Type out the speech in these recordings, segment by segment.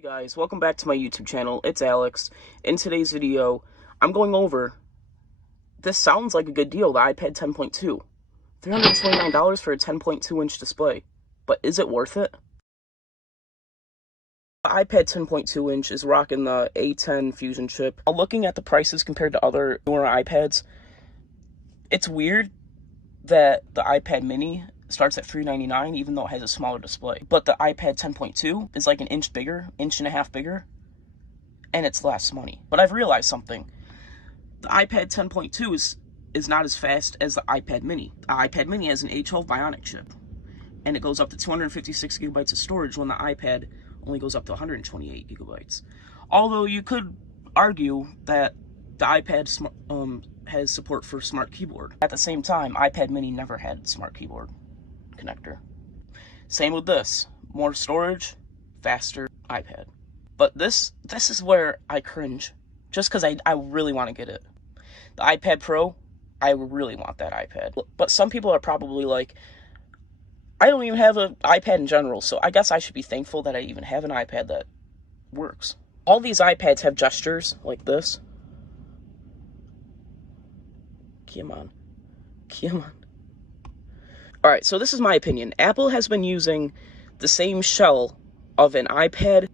Hey guys, welcome back to my YouTube channel. It's Alex. In today's video, I'm going over, this sounds like a good deal, the iPad 10.2. $329 for a 10.2-inch display. But is it worth it? The iPad 10.2-inch is rocking the A10 Fusion chip. Looking at the prices compared to other newer iPads, it's weird that the iPad mini starts at $399 even though it has a smaller display. But the iPad 10.2 is like an inch bigger, inch and a half bigger, and it's less money. But I've realized something. The iPad 10.2 is not as fast as the iPad mini. The iPad mini has an A12 Bionic chip, and it goes up to 256 gigabytes of storage when the iPad only goes up to 128 gigabytes. Although you could argue that the iPad has support for smart keyboard. At the same time, iPad mini never had smart keyboard connector. Same with this. More storage, faster iPad. But this is where I cringe, just because I really want to get it. The iPad Pro, I really want that iPad. But some people are probably like, I don't even have an iPad in general, so I guess I should be thankful that I even have an iPad that works. All these iPads have gestures like this. Come on. Come on. Alright, so this is my opinion. Apple has been using the same shell of an iPad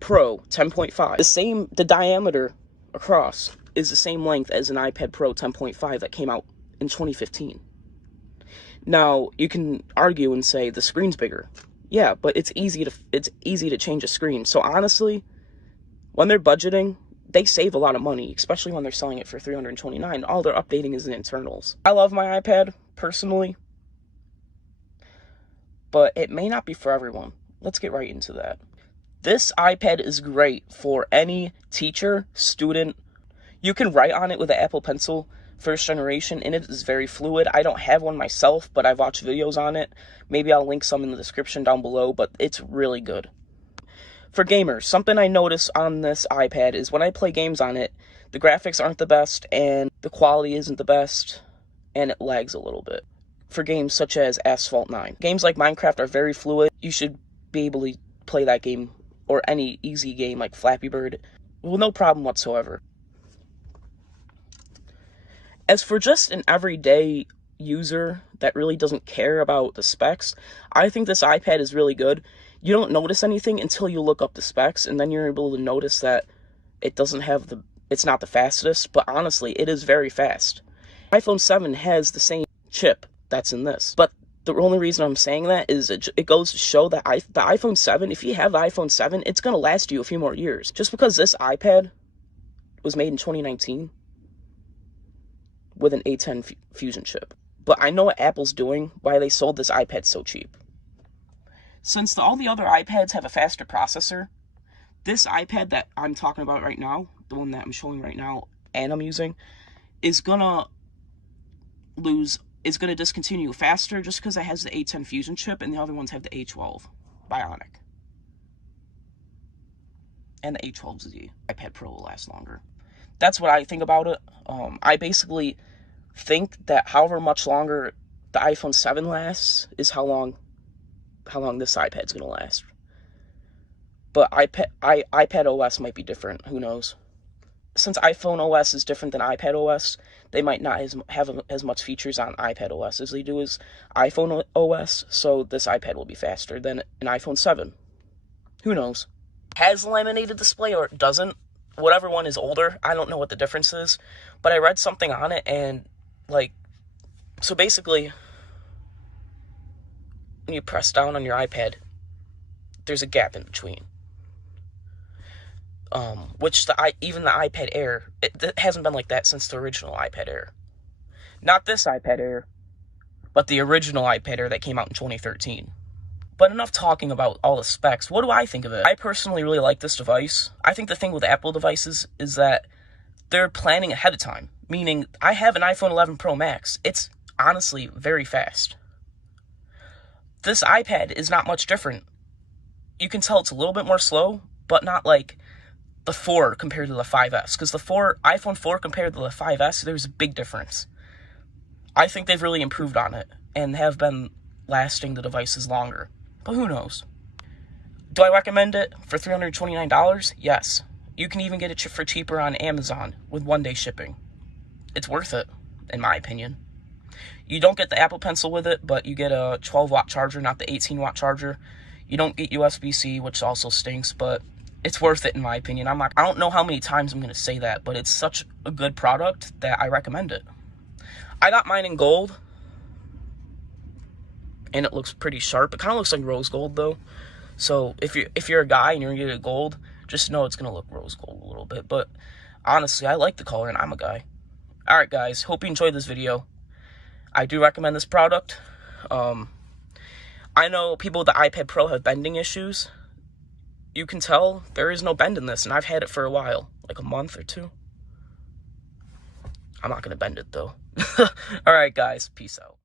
Pro 10.5. The diameter across is the same length as an iPad Pro 10.5 that came out in 2015. Now, you can argue and say the screen's bigger. Yeah, but it's easy to change a screen. So honestly, when they're budgeting, they save a lot of money, especially when they're selling it for $329. All they're updating is the internals. I love my iPad, personally, but it may not be for everyone. Let's get right into that. This iPad is great for any teacher, student. You can write on it with an Apple Pencil, first generation, and it is very fluid. I don't have one myself, but I've watched videos on it. Maybe I'll link some in the description down below, but it's really good. For gamers, something I notice on this iPad is when I play games on it, the graphics aren't the best, and the quality isn't the best, and it lags a little bit. For games such as Asphalt 9. Games like Minecraft are very fluid. You should be able to play that game, or any easy game like Flappy Bird, with no problem whatsoever. As for just an everyday user that really doesn't care about the specs, I think this iPad is really good. You don't notice anything until you look up the specs, and then you're able to notice that it's not the fastest, but honestly, it is very fast. iPhone 7 has the same chip that's in this, but the only reason I'm saying that is it goes to show that the iPhone 7, if you have the iPhone 7, it's going to last you a few more years. Just because this iPad was made in 2019 with an A10 Fusion chip. But I know what Apple's doing, why they sold this iPad so cheap. Since all the other iPads have a faster processor, this iPad that I'm talking about right now, the one that I'm showing right now and I'm using, is gonna discontinue faster just because it has the A10 Fusion chip and the other ones have the A12 Bionic. And the A12Z iPad Pro will last longer. That's what I think about it. I basically think that however much longer the iPhone 7 lasts is how long this iPad's gonna last. But iPad OS might be different. Who knows? Since iPhone OS is different than iPad OS, they might not have as much features on iPad OS as they do as iPhone OS. So this iPad will be faster than an iPhone 7. Who knows? Has a laminated display or doesn't? Whatever one is older, I don't know what the difference is, but I read something on it, and so basically, when you press down on your iPad, there's a gap in between. Which even the iPad Air, it hasn't been like that since the original iPad Air. Not this iPad Air, but the original iPad Air that came out in 2013. But enough talking about all the specs. What do I think of it? I personally really like this device. I think the thing with Apple devices is that they're planning ahead of time. Meaning, I have an iPhone 11 Pro Max. It's honestly very fast. This iPad is not much different. You can tell it's a little bit more slow, but not like the 4 compared to the 5S. Because the iPhone 4 compared to the 5S, there's a big difference. I think they've really improved on it and have been lasting the devices longer. But who knows? Do I recommend it for $329? Yes. You can even get it for cheaper on Amazon with 1-day shipping. It's worth it, in my opinion. You don't get the Apple Pencil with it, but you get a 12-watt charger, not the 18-watt charger. You don't get USB-C, which also stinks, but it's worth it, in my opinion. I don't know how many times I'm going to say that, but it's such a good product that I recommend it. I got mine in gold, and it looks pretty sharp. It kind of looks like rose gold, though. So if you're a guy and you're going to get it gold, just know it's going to look rose gold a little bit. But honestly, I like the color, and I'm a guy. All right, guys. Hope you enjoyed this video. I do recommend this product. I know people with the iPad Pro have bending issues. You can tell there is no bend in this, and I've had it for a while, like a month or two. I'm not going to bend it, though. All right, guys. Peace out.